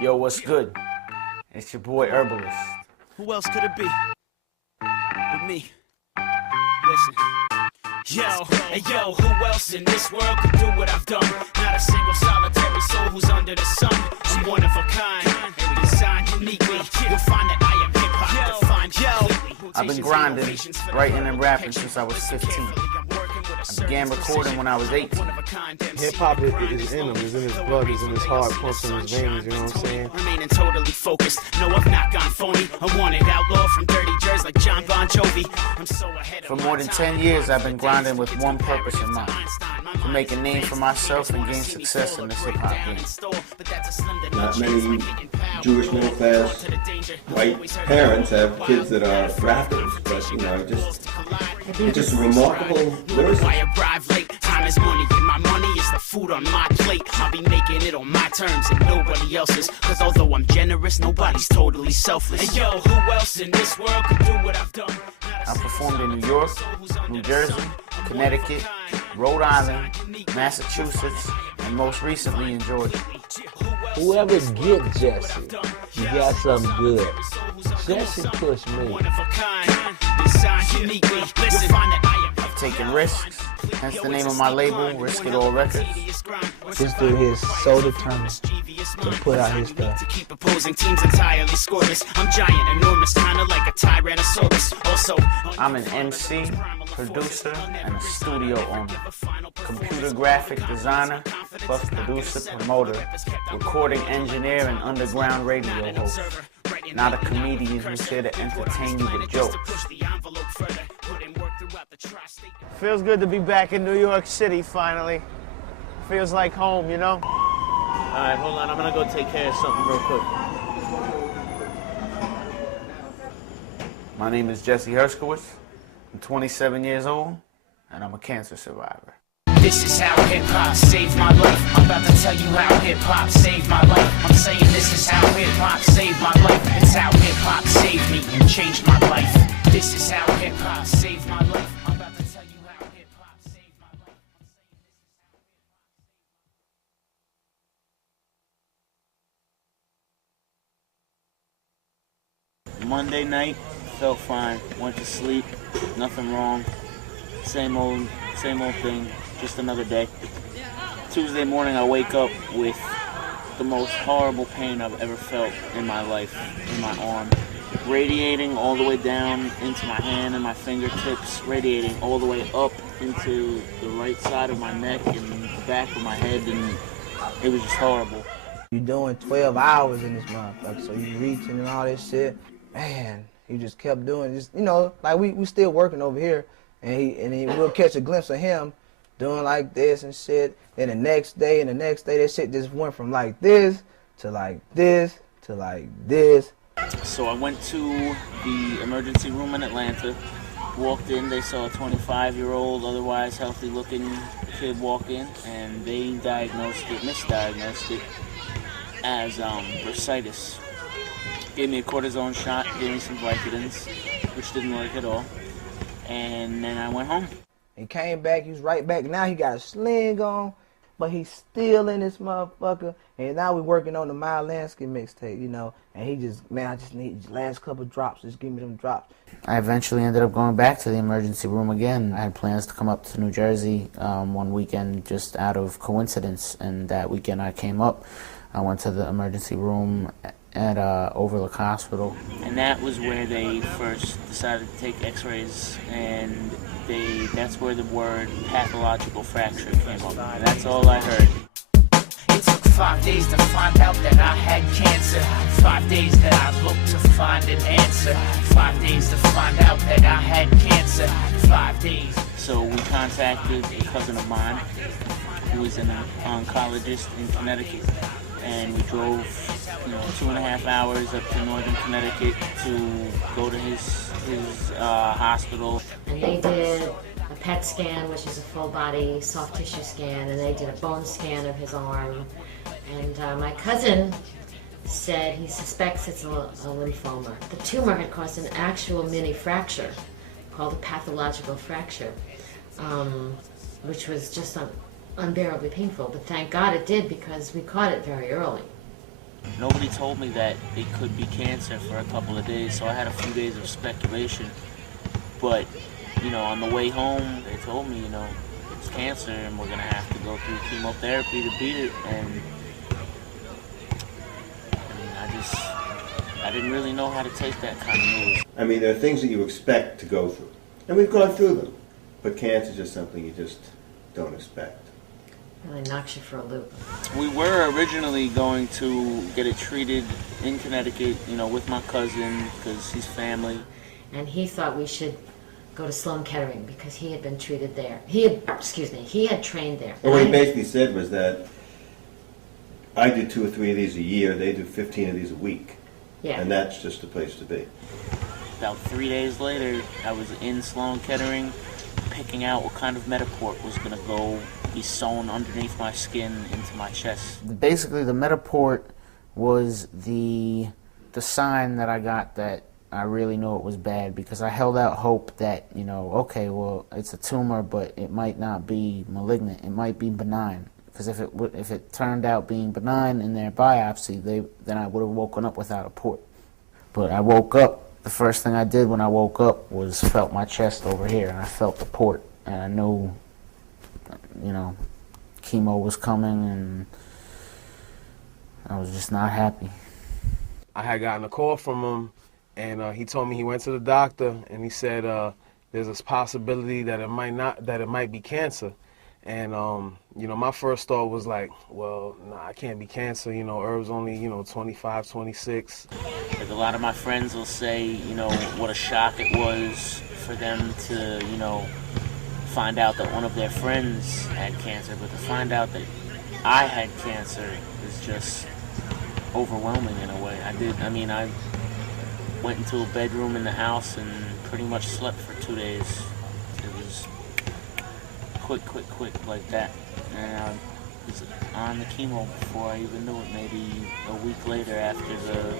Yo, what's good? It's your boy Urbalist. Who else could it be but me? Listen. Yo, hey yo, who else in this world could do what I've done? Not a single solitary soul who's under the sun. I'm one of a kind, designed uniquely. You'll find that I am hip-hop, defined completely. I've been grinding, writing and rapping since I was 15. I began recording when I was 18. Hip-hop is in him, is in his blood, is in his heart, pumps in his veins, you know what I'm saying? Remaining totally focused, no I've not gone phony. I wanted outlaw from dirty jerseys like John Bon Jovi. I'm so ahead For more than 10 years, I've been grinding with one purpose in mind: to make a name for myself and gain success in this hip-hop game. Not many Jewish middle-class white parents have kids that are rappers, but you know, just remarkable lyricism. I arrive late, time is money, and my money is the food on my plate. I'll be making it on my terms and nobody else's, cause although I'm generous, nobody's totally selfless. And yo, who else in this world could do what I've done? I performed in New York, New Jersey, Connecticut, Rhode Island, Massachusetts, and most recently in Georgia. Whoever gets Jesse, you got something good. Jesse pushed me. I've taken risks, hence the name of my label, Risk It All Records. This dude is so determined to put out his stuff. To keep opposing teams entirely scoreless. I'm giant, enormous, kinda like a Tyrannosaurus. Also, I'm an MC, producer, and a studio owner, computer graphic designer, plus producer, promoter, recording engineer, and underground radio host. Not a comedian who's here to entertain you with jokes. Feels good to be back in New York City finally. Feels like home, you know? Alright, hold on, I'm gonna go take care of something real quick. My name is Jesse Hershkowitz. I'm 27 years old, and I'm a cancer survivor. This is how hip-hop saved my life. I'm about to tell you how hip-hop saved my life. I'm saying this is how hip-hop saved my life. It's how hip-hop saved me and changed my life. This is how hip-hop saved my life. I'm about to tell you how hip-hop saved my life. Monday night, felt fine. Went to sleep, nothing wrong. Same old thing, just another day. Tuesday morning, I wake up with the most horrible pain I've ever felt in my life, in my arm. Radiating all the way down into my hand and my fingertips, radiating all the way up into the right side of my neck and the back of my head, and it was just horrible. You're doing 12 hours in this motherfucker, so you reaching and all this shit. Man, he just kept doing this, you know, like we still working over here, and we'll catch a glimpse of him doing like this and shit. Then the next day, that shit just went from like this to like this to like this. So I went to the emergency room in Atlanta, walked in, they saw a 25-year-old, otherwise healthy-looking kid walk in, and they misdiagnosed it as bursitis. Gave me a cortisone shot, gave me some Vicodins, which didn't work at all, and then I went home. He came back, he was right back. Now he got a sling on, but he's still in this motherfucker. And now we're working on the Mild Landscape mixtape, you know. And he just, man, I just need the last couple drops. Just give me them drops. I eventually ended up going back to the emergency room again. I had plans to come up to New Jersey one weekend just out of coincidence. And that weekend I came up. I went to the emergency room at Overlook Hospital. And that was where they first decided to take x-rays, and that's where the word pathological fracture came up. And that's all I heard. It took 5 days to find out that I had cancer. 5 days that I looked to find an answer. 5 days to find out that I had cancer. 5 days. So we contacted a cousin of mine who is an oncologist in Connecticut. And we drove, 2.5 hours up to northern Connecticut to go to his hospital. And they did a PET scan, which is a full-body soft tissue scan, and they did a bone scan of his arm. And my cousin said he suspects it's a lymphoma. The tumor had caused an actual mini fracture called a pathological fracture, which was just unbearably painful. But thank God it did, because we caught it very early. Nobody told me that it could be cancer for a couple of days, so I had a few days of speculation. But, you know, on the way home, they told me, you know, it's cancer and we're going to have to go through chemotherapy to beat it. And I mean, I didn't really know how to take that kind of news. I mean, there are things that you expect to go through, and we've gone through them. But cancer is just something you just don't expect. Really knocks you for a loop. We were originally going to get it treated in Connecticut, you know, with my cousin, because he's family. And he thought we should go to Sloan Kettering because he had been treated there. He had trained there. And what he basically said was that I do 2 or 3 of these a year, they do 15 of these a week. Yeah. And that's just the place to be. About 3 days later, I was in Sloan Kettering, picking out what kind of Metaport was going to go be sewn underneath my skin into my chest. Basically, the Metaport was the sign that I got that I really knew it was bad, because I held out hope that, you know, okay, well, it's a tumor, but it might not be malignant. It might be benign. Because if it turned out being benign in their biopsy, then I would have woken up without a port. But I woke up. The first thing I did when I woke up was felt my chest over here, and I felt the port, and I knew, you know, chemo was coming, and I was just not happy. I had gotten a call from him, and he told me he went to the doctor, and he said there's this possibility that it might be cancer. And you know, my first thought was like, well, nah, it can't be cancer. You know, Herb's only, you know, 25, 26. Like a lot of my friends will say, you know, what a shock it was for them to, you know, find out that one of their friends had cancer, but to find out that I had cancer is just overwhelming in a way. I went into a bedroom in the house and pretty much slept for 2 days. It was quick like that. And I was on the chemo before I even knew it, maybe a week later after the